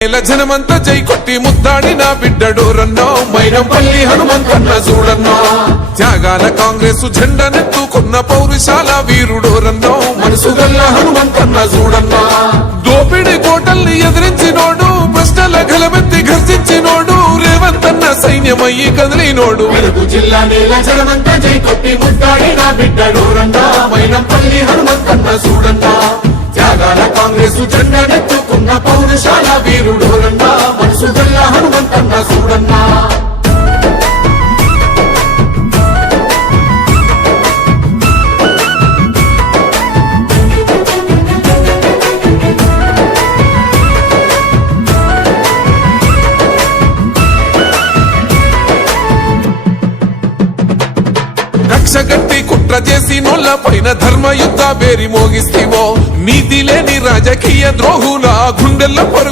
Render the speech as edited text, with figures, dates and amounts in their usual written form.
జనమంతా జై కొట్టి ముద్దాడి నా బిడ్డడు రన్నో మైనంపల్లి హనుమంతన్న చూడన్నో త్యాగాల కాంగ్రెస్ జెండనెత్తుకున్న పౌరుషాల వీరుడు రన్నో మనసు గల్ల హనుమంతన్న చూడన్నో దోపిడి కోటల్ని ఎదిరించినోడు ప్రశ్నల గలమెత్తి గర్జించినోడు రేవంతన్న సైన్యమయ్యి కదిలినోడు మెరుపు జిల్లా నేల జనమంతా జై కొట్టి ముద్దాడి నా బిడ్డడు రన్నో మైనంపల్లి హనుమంతన్న చూడన్నో త్యాగాల కాంగ్రెస్ జెండనెత్తుకున్న పౌరుషాల వీరుడు రన్నా మనసు గల్ల హనుమంతన్న చూడన్నా కక్షగట్టి కుట్ర చేసి నోళ్ల పైన ధర్మయుద్ధ బేరి మోగిస్తేవో నీతి లేని రాజకీయ ద్రోహుల గుండెల్ల పరుగు